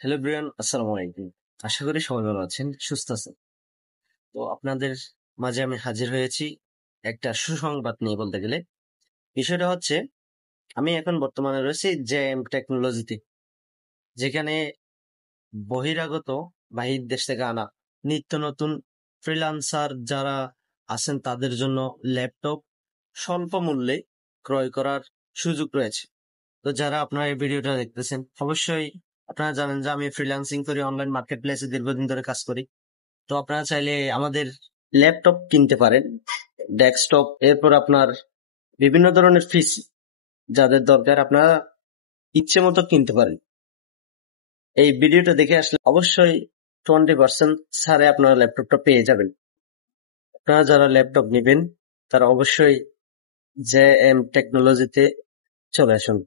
Hello Brian, আসসালামু আলাইকুম। আশা করি সবাই ভালো আছেন, সুস্থ আছেন। তো আপনাদের মাঝে আমি হাজির হয়েছি একটা সুসংবাদ নিয়ে বলতে গেলে। বিষয়টা হচ্ছে, আমি এখন বর্তমানে রয়েছি জেএম টেকনোলজিতে, যেখানে বহিরাগত বাহির দেশ থেকে আনা নিত্য নতুন ফ্রিল্যান্সার যারা আছেন তাদের জন্য ল্যাপটপ স্বল্প মূল্যে ক্রয় করার সুযোগ রয়েছে। তো যারা আপনারা এই ভিডিওটা দেখতেছেন, অবশ্যই আপনারা জানেন যে আমি ফ্রিল্যান্সিং করি, অনলাইন মার্কেট প্লেসে দীর্ঘদিন ধরে কাজ করি। তো আপনারা চাইলে আমাদের ল্যাপটপ কিনতে পারেন, ডেস্কটপ, এরপর আপনার বিভিন্ন ধরনের পিসি যাদের দরকার আপনারা ইচ্ছে মতো কিনতে পারেন। এই ভিডিওটা দেখে আসলে অবশ্যই 20% ছাড়ে আপনারা ল্যাপটপটা পেয়ে যাবেন। আপনারা যারা ল্যাপটপ নেবেন তারা অবশ্যই জে এম টেকনোলজিতে চলে আসুন।